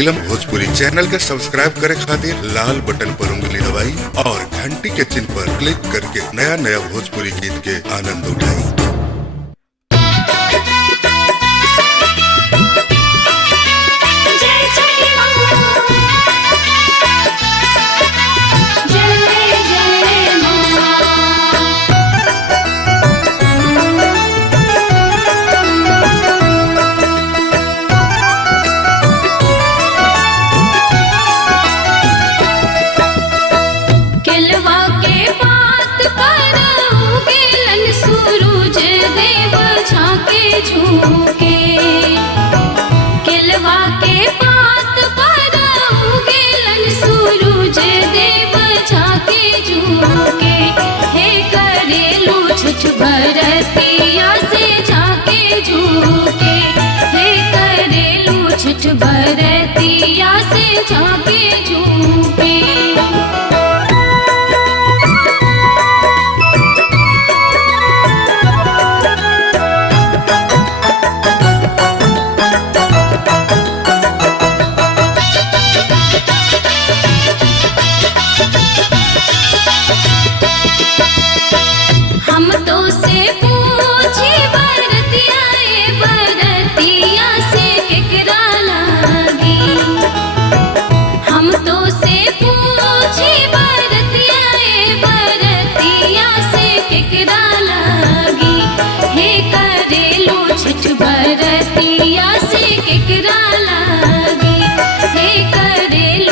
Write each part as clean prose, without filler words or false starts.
नीलम Bhojpuri channel के subscribe करे खातिर लाल बटन पर उंगली दबाई और घंटी के चिन्ह पर क्लिक करके नया नया भोजपुरी गीत के आनंद उठाई। झुके केलवा के पात पर उगेलन सूरज देव झाके झुके हे करेलू छठ बरतिया से झाके झुके हे करेलू छठ बरतिया से झाके झुके। बरतिया से केकरा लागी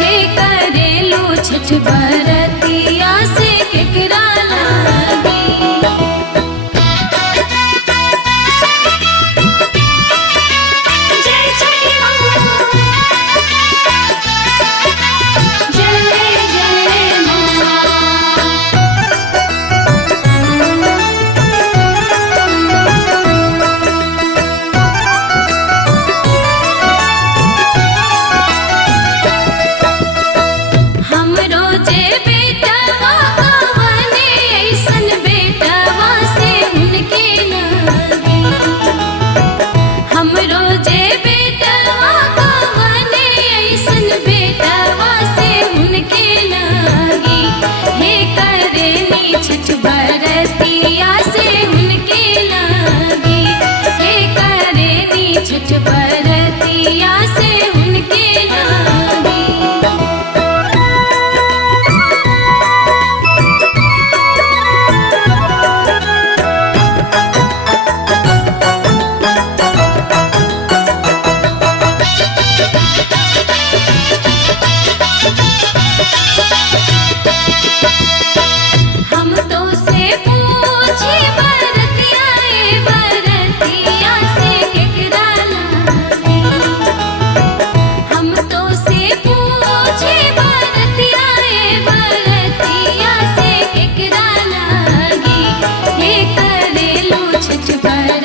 हे करेलू छठ बरतिया से केकरा लागी। बरतिया से उनके लागी छठ बरतिया